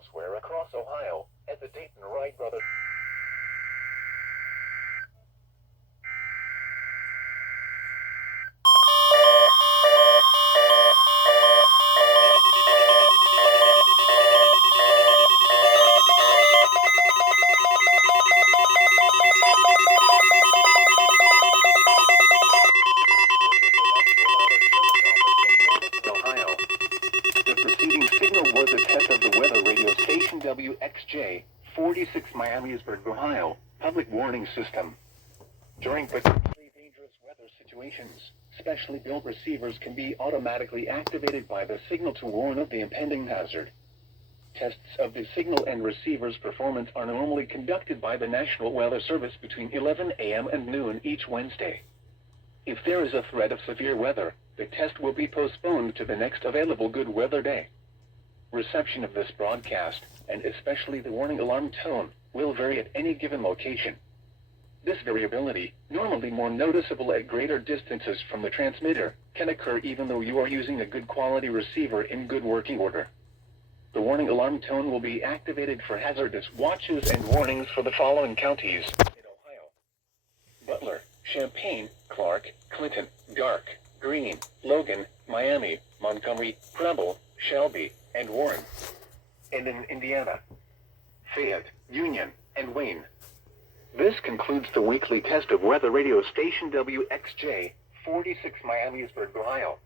elsewhere across Ohio, at the Dayton Wright Brothers. Ohio. The preceding signal was a test of the weather radio station WXJ, 46 Miamisburg, Ohio, public warning system. During potentially dangerous weather situations, specially built receivers can be automatically activated by the signal to warn of the impending hazard. Tests of the signal and receiver's performance are normally conducted by the National Weather Service between 11 a.m. and noon each Wednesday. If there is a threat of severe weather, the test will be postponed to the next available good weather day. Reception of this broadcast, and especially the warning alarm tone, will vary at any given location. This variability, normally more noticeable at greater distances from the transmitter, can occur even though you are using a good quality receiver in good working order. The warning alarm tone will be activated for hazardous watches and warnings for the following counties in Ohio: Butler, Champaign, Clark, Clinton, Dark, Greene, Logan, Miami, Montgomery, Preble, Shelby, and Warren. And in Indiana, Fayette, Union, and Wayne. This concludes the weekly test of weather radio station WXJ, 46 Miamisburg, Ohio.